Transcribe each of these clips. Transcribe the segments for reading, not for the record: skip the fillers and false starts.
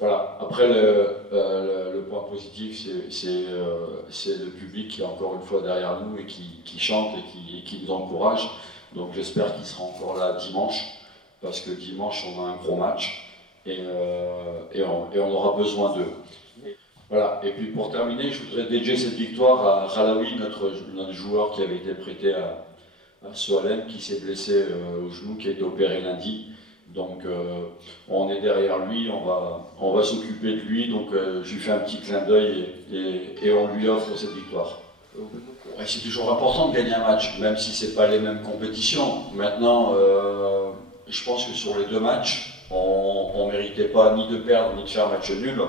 Voilà. Après, le point positif, c'est le public qui est encore une fois derrière nous et qui chante et qui nous encourage. Donc j'espère qu'il sera encore là dimanche, parce que dimanche, on a un gros match et on aura besoin d'eux. Voilà. Et puis pour terminer, je voudrais dédier cette victoire à Ralawi, notre joueur qui avait été prêté à Soalem, qui s'est blessé au genou, qui a été opéré lundi. Donc on est derrière lui, on va s'occuper de lui, donc je lui fais un petit clin d'œil et on lui offre cette victoire. Et c'est toujours important de gagner un match, même si ce n'est pas les mêmes compétitions. Maintenant, je pense que sur les deux matchs, on ne méritait pas ni de perdre ni de faire un match nul.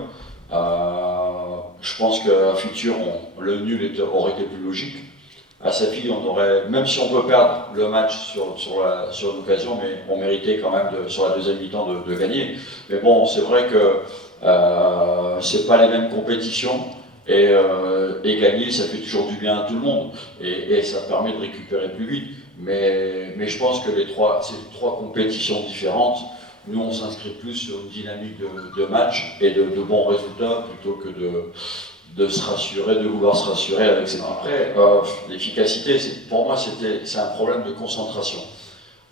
Je pense qu'à futur, le nul aurait été plus logique. À sa fille, on aurait, même si on peut perdre le match sur l'occasion, mais on méritait quand même sur la deuxième mi-temps de gagner. Mais bon, c'est vrai que c'est pas les mêmes compétitions et gagner, ça fait toujours du bien à tout le monde et ça permet de récupérer plus vite. Mais je pense que c'est trois compétitions différentes. Nous, on s'inscrit plus sur une dynamique de match et de bons résultats plutôt que de se rassurer, de vouloir se rassurer avec ses... Après, l'efficacité, pour moi, c'est un problème de concentration.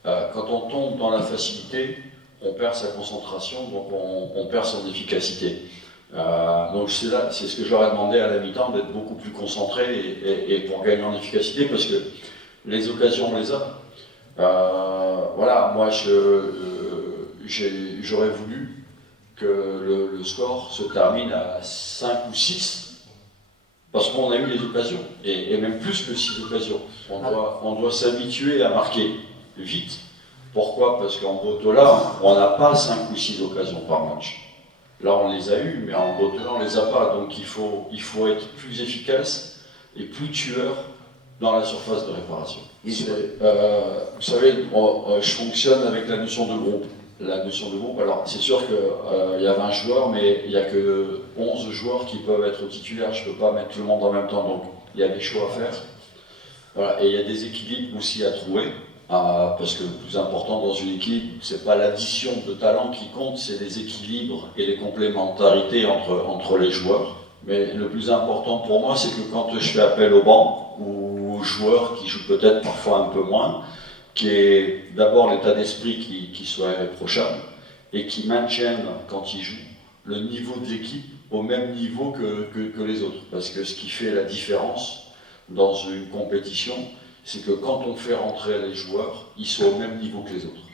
Quand on tombe dans la facilité, on perd sa concentration, donc on perd son efficacité. Donc c'est ce que je leur ai demandé à la mi-temps, d'être beaucoup plus concentré et pour gagner en efficacité, parce que les occasions, on les a. Voilà, moi, j'aurais voulu que le score se termine à 5 ou 6, parce qu'on a eu les occasions, et même plus que 6 occasions. On doit s'habituer à marquer vite. Pourquoi? Parce qu'en Botola, on n'a pas 5 ou 6 occasions par match. Là, on les a eues, mais en Botola, on ne les a pas. Donc il faut être plus efficace et plus tueur dans la surface de réparation. Vous savez, je fonctionne avec la notion de groupe. La notion de groupe, alors c'est sûr qu'il y a 20 joueurs, mais il n'y a que 11 joueurs qui peuvent être titulaires. Je ne peux pas mettre tout le monde en même temps, donc il y a des choix à faire. Voilà. Et il y a des équilibres aussi à trouver, parce que le plus important dans une équipe, ce n'est pas l'addition de talents qui compte, c'est les équilibres et les complémentarités entre les joueurs. Mais le plus important pour moi, c'est que quand je fais appel au banc ou aux joueurs qui jouent peut-être parfois un peu moins, qui est d'abord l'état d'esprit qui soit irréprochable et qui maintienne, quand ils jouent, le niveau de l'équipe au même niveau que les autres. Parce que ce qui fait la différence dans une compétition, c'est que quand on fait rentrer les joueurs, ils sont au même niveau que les autres.